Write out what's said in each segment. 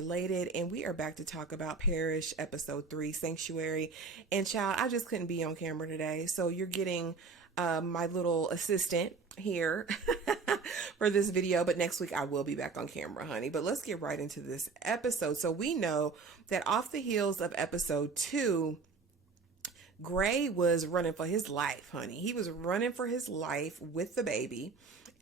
Related, and we are back to talk about Parish episode 3, Sanctuary. And child, I just couldn't be on camera today, so you're getting my little assistant here for this video, but next week I will be back on camera, honey. But let's get right into this episode. So we know that off the heels of episode 2, Gray was running for his life, honey. He was running for his life with the baby.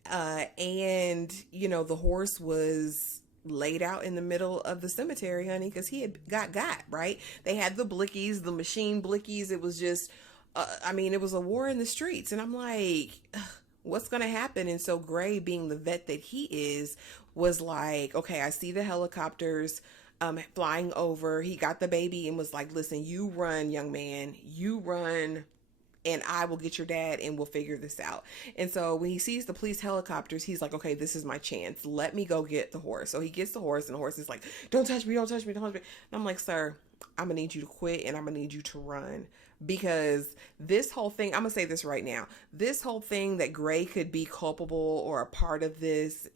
And, you know, the horse was laid out in the middle of the cemetery, honey, because he had got, right? They had the blickies, the machine blickies. It was just, it was a war in the streets. And I'm like, what's going to happen? And so Gray, being the vet that he is, was like, okay, I see the helicopters flying over. He got the baby and was like, listen, you run, young man, you run, and I will get your dad and we'll figure this out. And so when he sees the police helicopters, he's like, okay, this is my chance. Let me go get the horse. So he gets the horse, and the horse is like, don't touch me, don't touch me, don't touch me. And I'm like, sir, I'm gonna need you to quit, and I'm gonna need you to run, because this whole thing, I'm gonna say this right now, this whole thing that Gray could be culpable or a part of this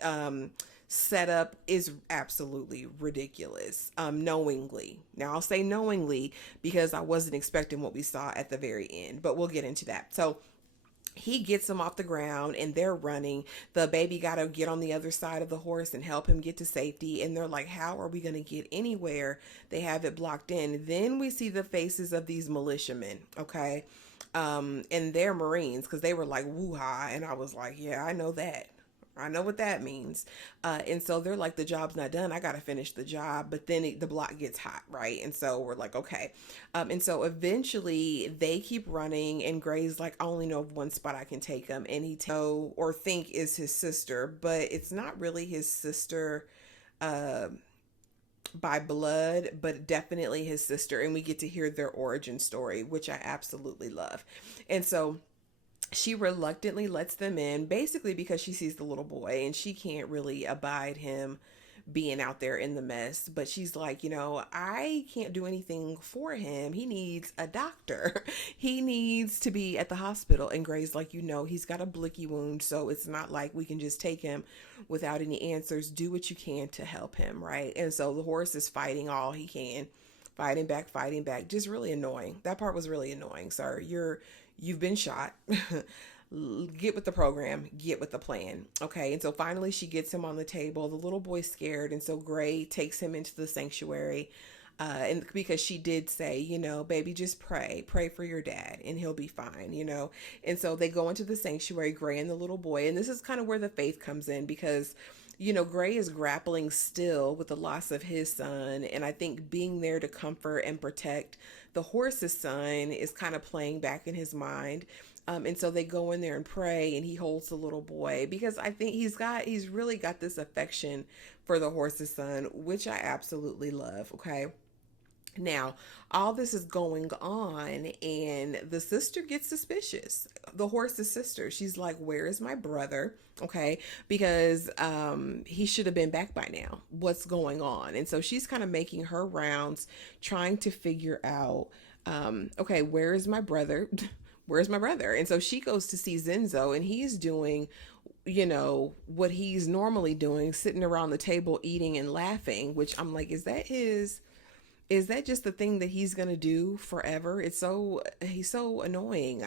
setup is absolutely ridiculous, knowingly. Now I'll say knowingly because I wasn't expecting what we saw at the very end, but we'll get into that. So he gets him off the ground and they're running. The baby got to get on the other side of the horse and help him get to safety. And they're like, how are we going to get anywhere? They have it blocked in. Then we see the faces of these militiamen. Okay. And they're Marines, because they were like, woo-ha. And I was like, yeah, I know that. I know what that means. And so they're like, the job's not done. I got to finish the job. But then the block gets hot, right? And so we're like, okay. And so eventually they keep running, and Gray's like, I only know of one spot I can take him. And he know or think is his sister, but it's not really his sister by blood, but definitely his sister. And we get to hear their origin story, which I absolutely love. And so she reluctantly lets them in, basically because she sees the little boy and she can't really abide him being out there in the mess. But she's like, you know, I can't do anything for him. He needs a doctor. He needs to be at the hospital. And Gray's like, you know, he's got a blicky wound, so it's not like we can just take him without any answers. Do what you can to help him, right? And so the horse is fighting all he can, fighting back, just really annoying. That part was really annoying, sir. You've been shot. Get with the program, get with the plan. Okay. And so finally she gets him on the table. The little boy's scared. And so Gray takes him into the sanctuary. And because she did say, you know, baby, just pray for your dad and he'll be fine, you know? And so they go into the sanctuary, Gray and the little boy. And this is kind of where the faith comes in, because you know, Gray is grappling still with the loss of his son. And I think being there to comfort and protect the horse's son is kind of playing back in his mind. And so they go in there and pray, and he holds the little boy, because I think he's really got this affection for the horse's son, which I absolutely love. Okay. Now, all this is going on, and the sister gets suspicious. The horse's sister. She's like, where is my brother? Okay. Because he should have been back by now. What's going on? And so she's kind of making her rounds, trying to figure out, okay, where is my brother? Where's my brother? And so she goes to see Zenzo, and he's doing, you know, what he's normally doing, sitting around the table eating and laughing, which I'm like, is that just the thing that he's going to do forever? He's so annoying.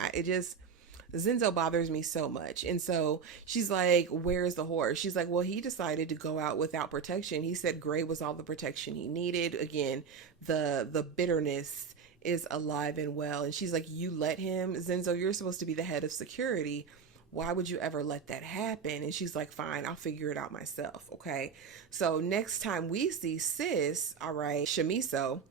Zenzo bothers me so much. And so she's like, where's the horse? She's like, well, he decided to go out without protection. He said Gray was all the protection he needed. Again, the bitterness is alive and well. And she's like, you let him? Zenzo, you're supposed to be the head of security. Why would you ever let that happen? And she's like, fine, I'll figure it out myself. Okay. So next time we see sis, all right, Shamiso,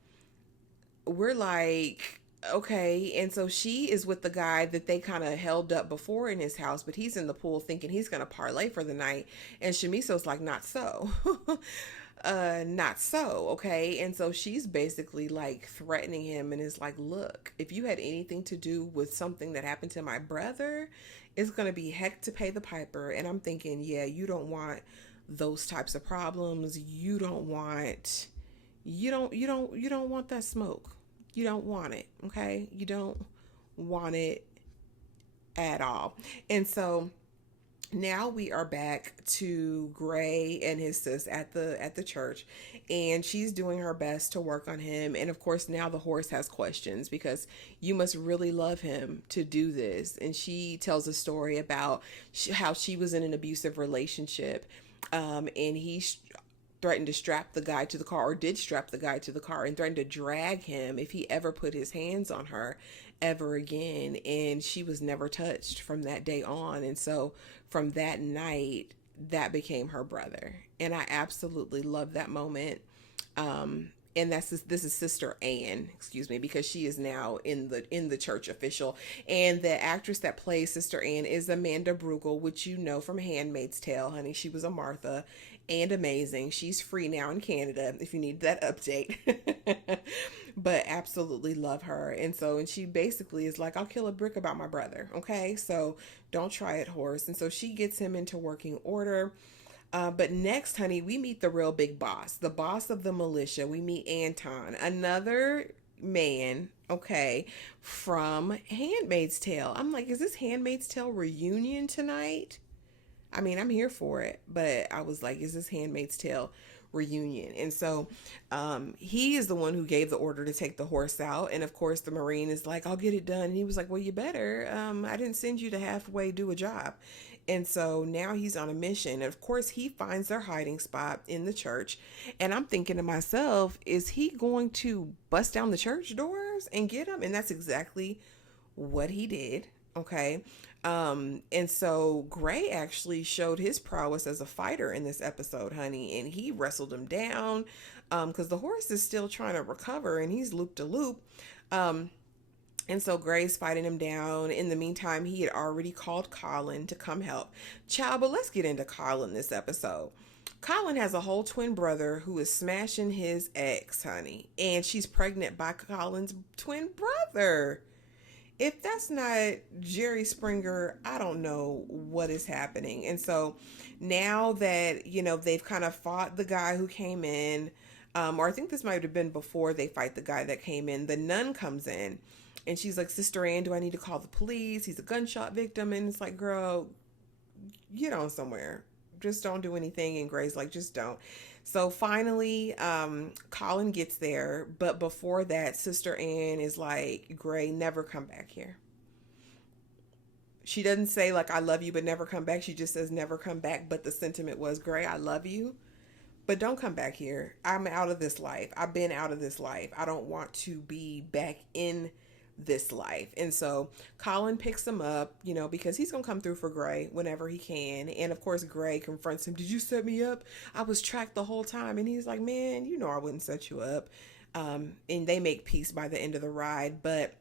we're like, okay. And so she is with the guy that they kind of held up before in his house, but he's in the pool thinking he's going to parlay for the night. And Shamiso's like, not so. Not so. Okay. And so she's basically like threatening him and is like, look, if you had anything to do with something that happened to my brother, it's going to be heck to pay the piper. And I'm thinking, yeah, you don't want those types of problems. You don't want that smoke. You don't want it. Okay. You don't want it at all. And so Now we are back to Gray and his sis at the church, and she's doing her best to work on him. And of course, now the horse has questions because you must really love him to do this. And she tells a story about how she was in an abusive relationship, and threatened to strap the guy to the car, or did strap the guy to the car, and threatened to drag him if he ever put his hands on her ever again. And she was never touched from that day on. And so from that night, that became her brother. And I absolutely love that moment. And this is Sister Anne, excuse me, because she is now in the church official. And the actress that plays Sister Anne is Amanda Brugel, which you know from Handmaid's Tale, honey. She was a Martha, and amazing. She's free now in Canada if you need that update. But absolutely love her. And she basically is like, I'll kill a brick about my brother. Okay, so don't try it, horse. And so she gets him into working order. But next, honey, we meet the real big boss, the boss of the militia. We meet Anton, another man, okay, from Handmaid's Tale. I'm like, is this Handmaid's Tale reunion tonight? I mean, I'm here for it, but I was like, is this Handmaid's Tale reunion? And so he is the one who gave the order to take the horse out. And of course, the Marine is like, I'll get it done. And he was like, well, you better. I didn't send you to halfway do a job. And so now he's on a mission. And of course, he finds their hiding spot in the church. And I'm thinking to myself, is he going to bust down the church doors and get him? And that's exactly what he did. Okay. And so Gray actually showed his prowess as a fighter in this episode, honey, and he wrestled him down, because the horse is still trying to recover and he's loop to loop. And so Gray's fighting him down. In the meantime, he had already called Colin to come help. Child, but let's get into Colin this episode. Colin has a whole twin brother who is smashing his ex, honey, and she's pregnant by Colin's twin brother. If that's not Jerry Springer, I don't know what is happening. And so now that, they've kind of fought the guy who came in, or I think this might have been before they fight the guy that came in, the nun comes in and she's like, Sister Anne, do I need to call the police? He's a gunshot victim. And it's like, girl, get on somewhere. Just don't do anything. And Gray's like, just don't. So finally, Colin gets there. But before that, Sister Anne is like, Gray, never come back here. She doesn't say like, I love you, but never come back. She just says, never come back. But the sentiment was, Gray, I love you, but don't come back here. I'm out of this life. I've been out of this life. I don't want to be back in this life. And so Colin picks him up, because he's gonna come through for Gray whenever he can. And of course, Gray confronts him. Did you set me up? I was tracked the whole time. And he's like, man, I wouldn't set you up. And they make peace by the end of the ride, but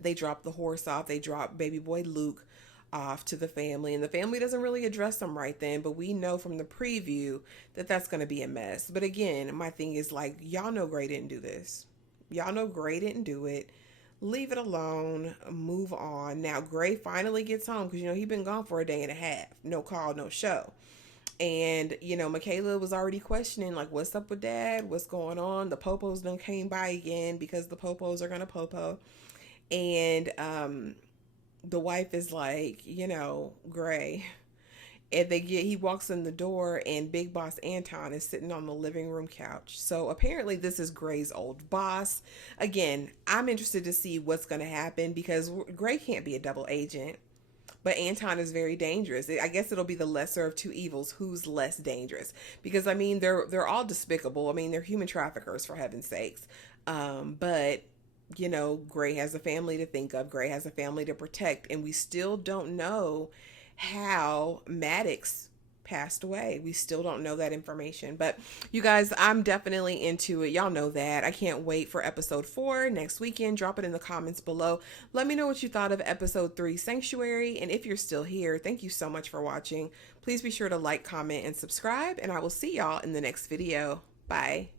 they drop the horse off. They drop baby boy Luke off to the family, and the family doesn't really address them right then, but we know from the preview that that's going to be a mess. But again, my thing is like, y'all know Gray didn't do this. Y'all know Gray didn't do it. Leave it alone, move on. Now Gray finally gets home because he'd been gone for a day and a half. No call, no show. And Michaela was already questioning, like, what's up with Dad? What's going on? The popos done came by again because the popos are gonna popo. And the wife is like, Gray. And he walks in the door and Big Boss Anton is sitting on the living room couch. So apparently this is Gray's old boss. Again, I'm interested to see what's going to happen because Gray can't be a double agent. But Anton is very dangerous. I guess it'll be the lesser of two evils. Who's less dangerous? Because, they're all despicable. They're human traffickers, for heaven's sakes. But, Gray has a family to think of. Gray has a family to protect. And we still don't know how Maddox passed away. We still don't know that information. But you guys, I'm definitely into it. Y'all know that. I can't wait for episode 4 next weekend. Drop it in the comments below. Let me know what you thought of episode 3, Sanctuary. And if you're still here, thank you so much for watching. Please be sure to like, comment, and subscribe. And I will see y'all in the next video. Bye.